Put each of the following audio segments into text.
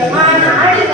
Yeah.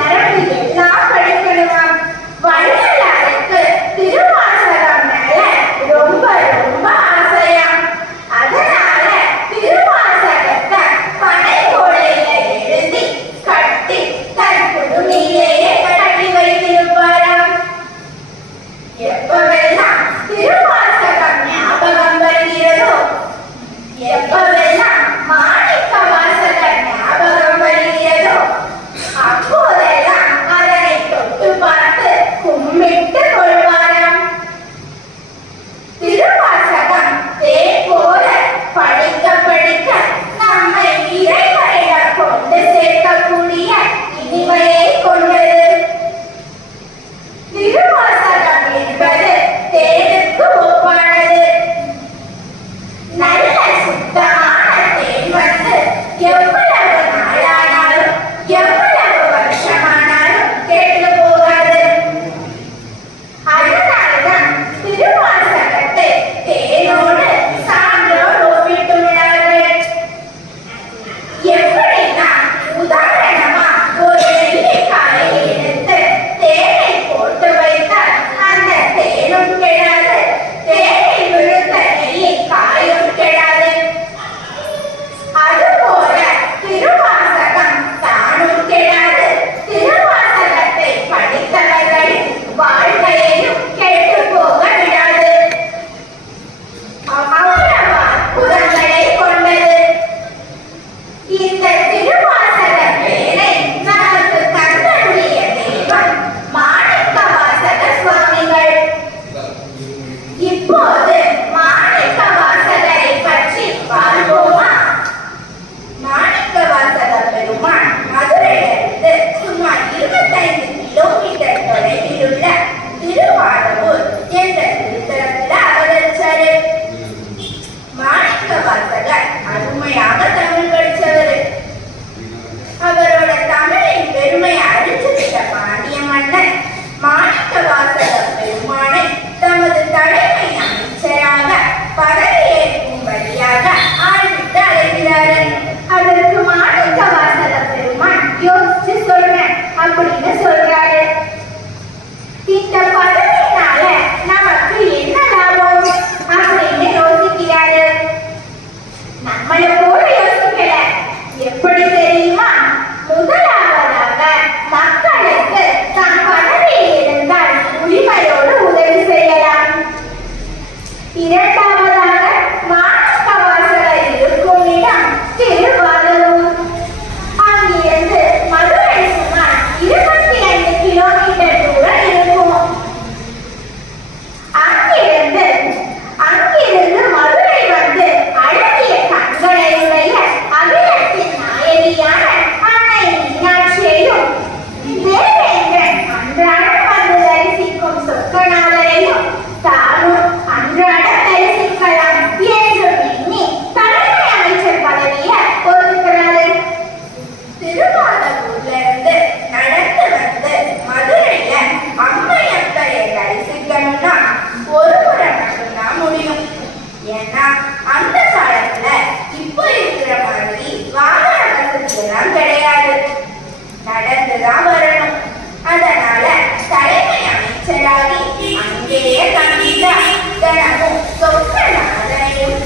கணமும் சொக்கநாதனையும்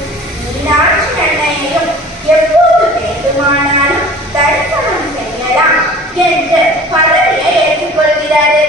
மீனாட்சி அன்னையையும் எப்போது வேண்டுமானாலும் தரிசனம் செய்யலாம் என்று பதவியை ஏற்றுக்கொள்கிறார்கள்